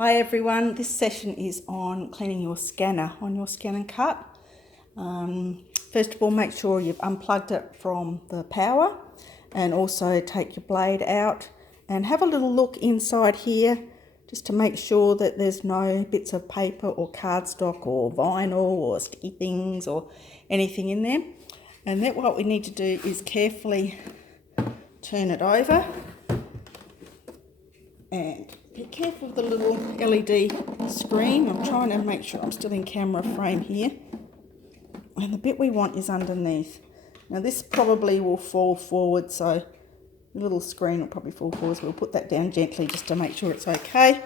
Hi everyone, this session is on cleaning your scanner on your Scan and Cut. First of all, make sure you've unplugged it from the power and also take your blade out and have a little look inside here just to make sure that there's no bits of paper or cardstock or vinyl or sticky things or anything in there. And then what we need to do is carefully turn it over and be careful of the little LED screen. I'm trying to make sure I'm still in camera frame here. And the bit we want is underneath. Now this probably will fall forward, so the little screen will probably fall forward. So we'll put that down gently just to make sure it's okay.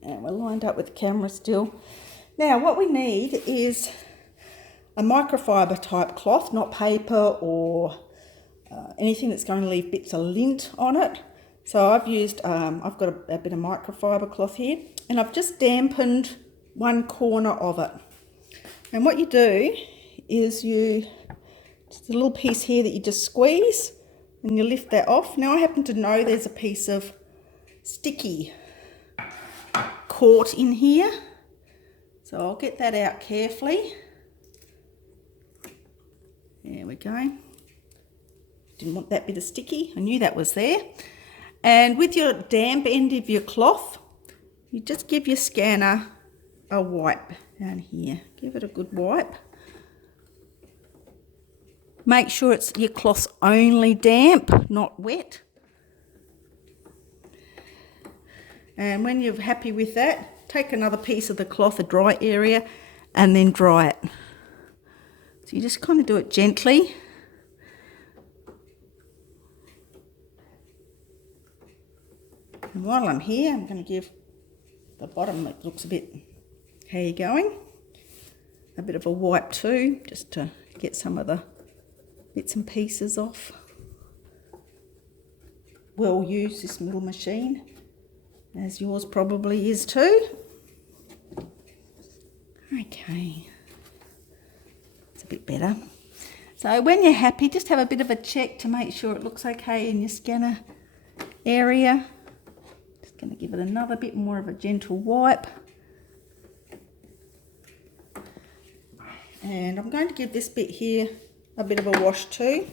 And we're lined up with the camera still. Now what we need is a microfiber type cloth, not paper or anything that's going to leave bits of lint on it. So I've used, I've got a bit of microfiber cloth here, and I've just dampened one corner of it. And what you do is just a little piece here that you just squeeze and you lift that off. Now I happen to know there's a piece of sticky caught in here, so I'll get that out carefully. There we go. Didn't want that bit of sticky, I knew that was there. And with your damp end of your cloth, you just give your scanner a wipe down here. Give it a good wipe. Make sure your cloth's only damp, not wet. And when you're happy with that, take another piece of the cloth, a dry area, and then dry it. So you just kind of do it gently. And while I'm here, I'm going to give the bottom, it looks a bit, how you going? A bit of a wipe too, just to get some of the bits and pieces off. Well used, this little machine, as yours probably is too. Okay, it's a bit better. So when you're happy, just have a bit of a check to make sure it looks okay in your scanner area. Going to give it another bit more of a gentle wipe, and I'm going to give this bit here a bit of a wash too.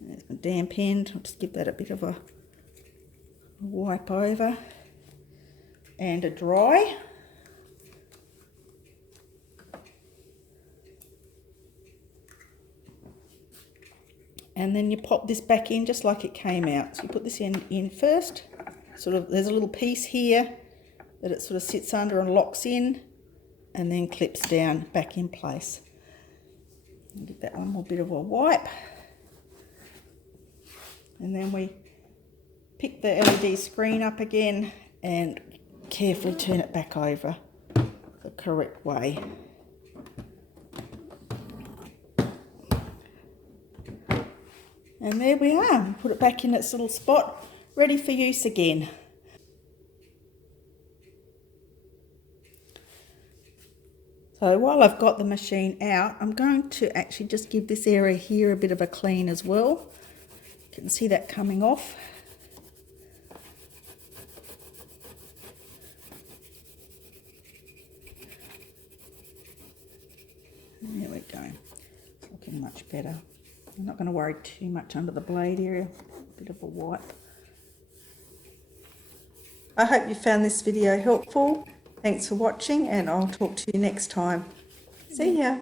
There's my damp end. I'll just give that a bit of a wipe over and a dry. And then you pop this back in just like it came out. So you put this in first. Sort of, there's a little piece here that it sort of sits under and locks in, and then clips down back in place. And give that one more bit of a wipe. And then we pick the LED screen up again and carefully turn it back over the correct way. And there we are, put it back in its little spot, ready for use again. So while I've got the machine out, I'm going to actually just give this area here a bit of a clean as well. You can see that coming off. There we go, it's looking much better. I'm not going to worry too much under the blade area, a bit of a wipe. I hope you found this video helpful. Thanks for watching, and I'll talk to you next time. See ya.